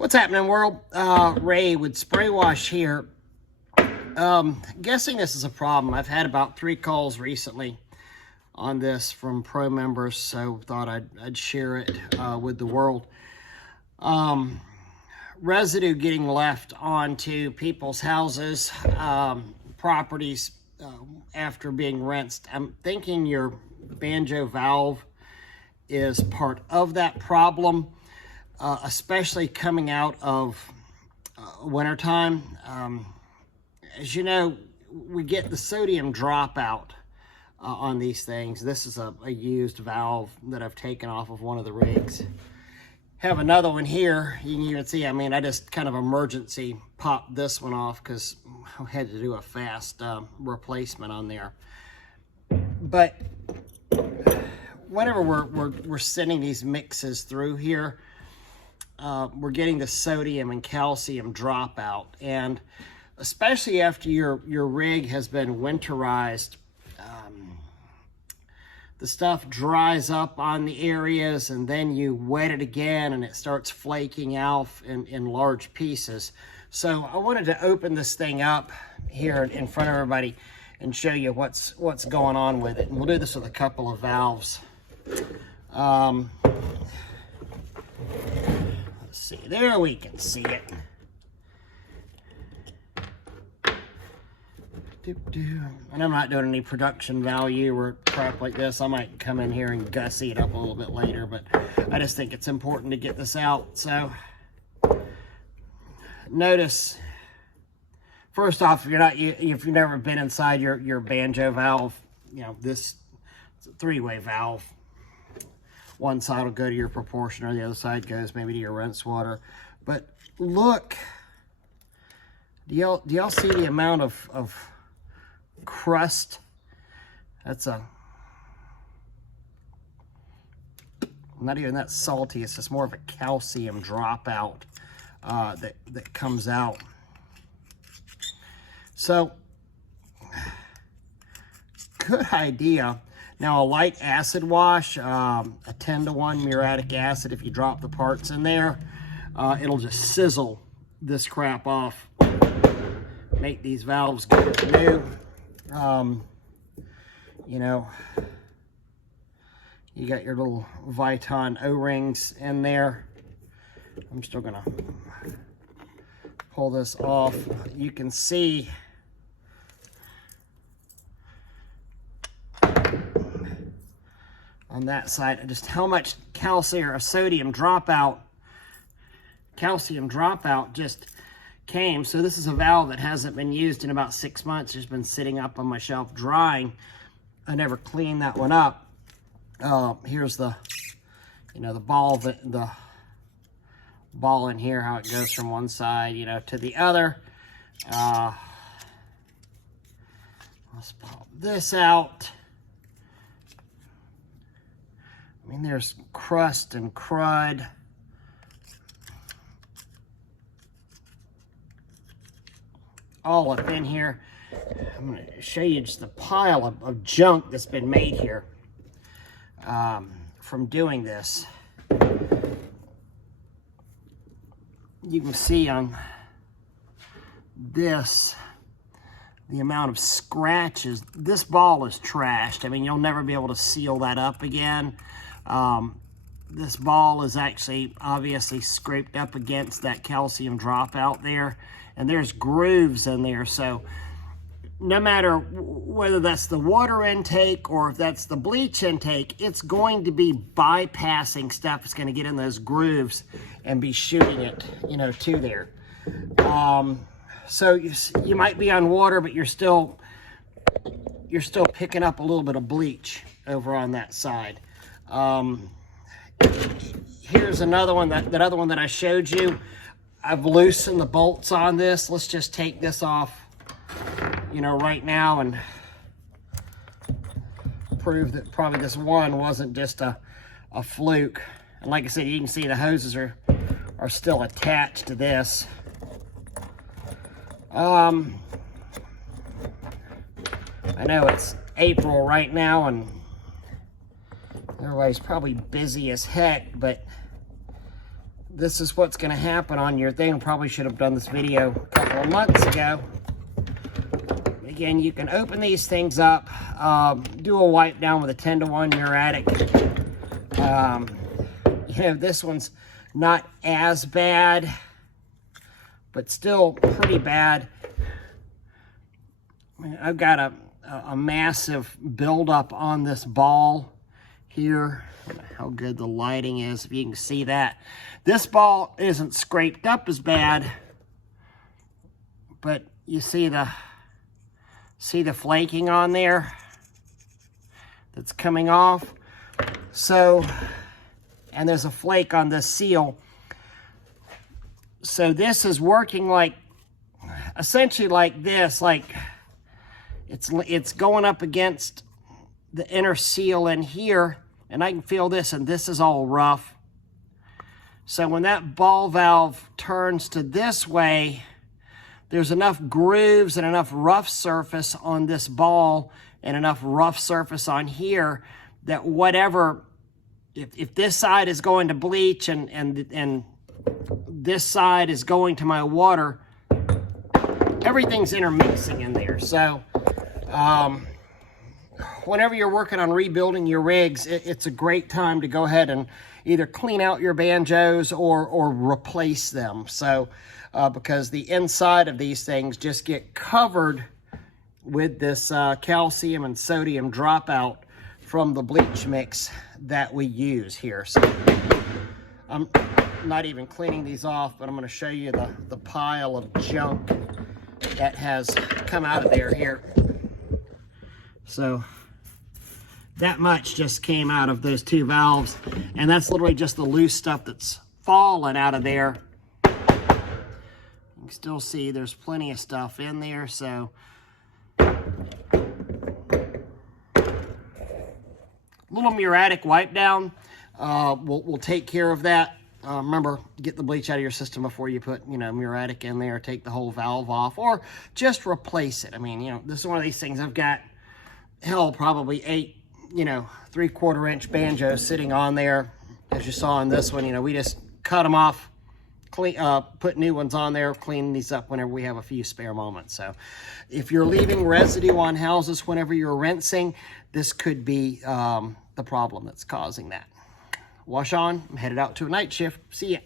What's happening, world? Ray with Spray Wash here. Guessing this is a problem. I've had about 3 calls recently on this from pro members, so thought I'd share it with the world. Residue getting left onto people's houses, properties after being rinsed. I'm thinking your Banjo valve is part of that problem. Especially coming out of wintertime. As you know, we get the sodium dropout on these things. This is a used valve that I've taken off of one of the rigs. Have another one here. You can even see, I just kind of emergency popped this one off because I had to do a fast replacement on there. But whenever we're sending these mixes through here, we're getting the sodium and calcium dropout, and especially after your rig has been winterized, the stuff dries up on the areas, and then you wet it again and it starts flaking out in large pieces. So I wanted to open this thing up here in front of everybody and show you what's going on with it. And we'll do this with a couple of valves. See, there we can see it. And I'm not doing any production value or crap like this. I might come in here and gussy it up a little bit later, but I just think it's important to get this out. So notice, first off, if you've never been inside your Banjo valve, this is a 3-way valve. One side will go to your proportioner, the other side goes maybe to your rinse water. But look, do y'all see the amount of crust? That's not even that salty. It's just more of a calcium dropout that comes out. So, good idea. Now, a light acid wash, a 10-to-1 muriatic acid, if you drop the parts in there, it'll just sizzle this crap off, make these valves good new. You got your little Viton O-rings in there. I'm still gonna pull this off. You can see on that side just how much calcium or sodium dropout just came. So this is a valve that hasn't been used in about 6 months. It's been sitting up on my shelf drying. I never cleaned that one up. Here's the the ball in here, how it goes from one side to the other. Let's pop this out. There's crust and crud. All up in here. I'm going to show you just the pile of junk that's been made here from doing this. You can see on this the amount of scratches. This ball is trashed. You'll never be able to seal that up again. This ball is actually obviously scraped up against that calcium dropout there, and there's grooves in there. So no matter whether that's the water intake or if that's the bleach intake, it's going to be bypassing stuff. It's going to get in those grooves and be shooting it, to there. So you might be on water, but you're still picking up a little bit of bleach over on that side. Here's another one, that other one that I showed you. I've loosened the bolts on this. Let's just take this off, right now, and prove that probably this one wasn't just a fluke. And like I said, you can see the hoses are still attached to this. I know it's April right now, and everybody's probably busy as heck, but this is what's going to happen on your thing. Probably should have done this video a couple of months ago. Again, you can open these things up, do a wipe down with a 10-to-1 muriatic. You know, this one's not as bad, but still pretty bad. I mean, I've got a massive buildup on this ball here. I don't know how good the lighting is, if you can see that. This ball isn't scraped up as bad, but you see the flaking on there that's coming off. So, and there's a flake on this seal. So this is working like, essentially like this, like it's going up against the inner seal in here, and I can feel this, and this is all rough. So when that ball valve turns to this way, there's enough grooves and enough rough surface on this ball and enough rough surface on here that whatever, if this side is going to bleach and this side is going to my water, everything's intermixing in there. So whenever you're working on rebuilding your rigs, it's a great time to go ahead and either clean out your banjos or replace them. So because the inside of these things just get covered with this calcium and sodium dropout from the bleach mix that we use here. So I'm not even cleaning these off, but I'm going to show you the pile of junk that has come out of there here. So that much just came out of those two valves, and that's literally just the loose stuff that's fallen out of there. You can still see there's plenty of stuff in there. So little muriatic wipe down will take care of that. Remember, get the bleach out of your system before you put, muriatic in there. Take the whole valve off, or just replace it. I mean, this is one of these things. I've got, hell, probably 8, 3/4 inch banjos sitting on there. As you saw in this one, we just cut them off, clean, put new ones on there, clean these up whenever we have a few spare moments. So if you're leaving residue on houses whenever you're rinsing, this could be the problem that's causing that. Wash on. I'm headed out to a night shift. See ya.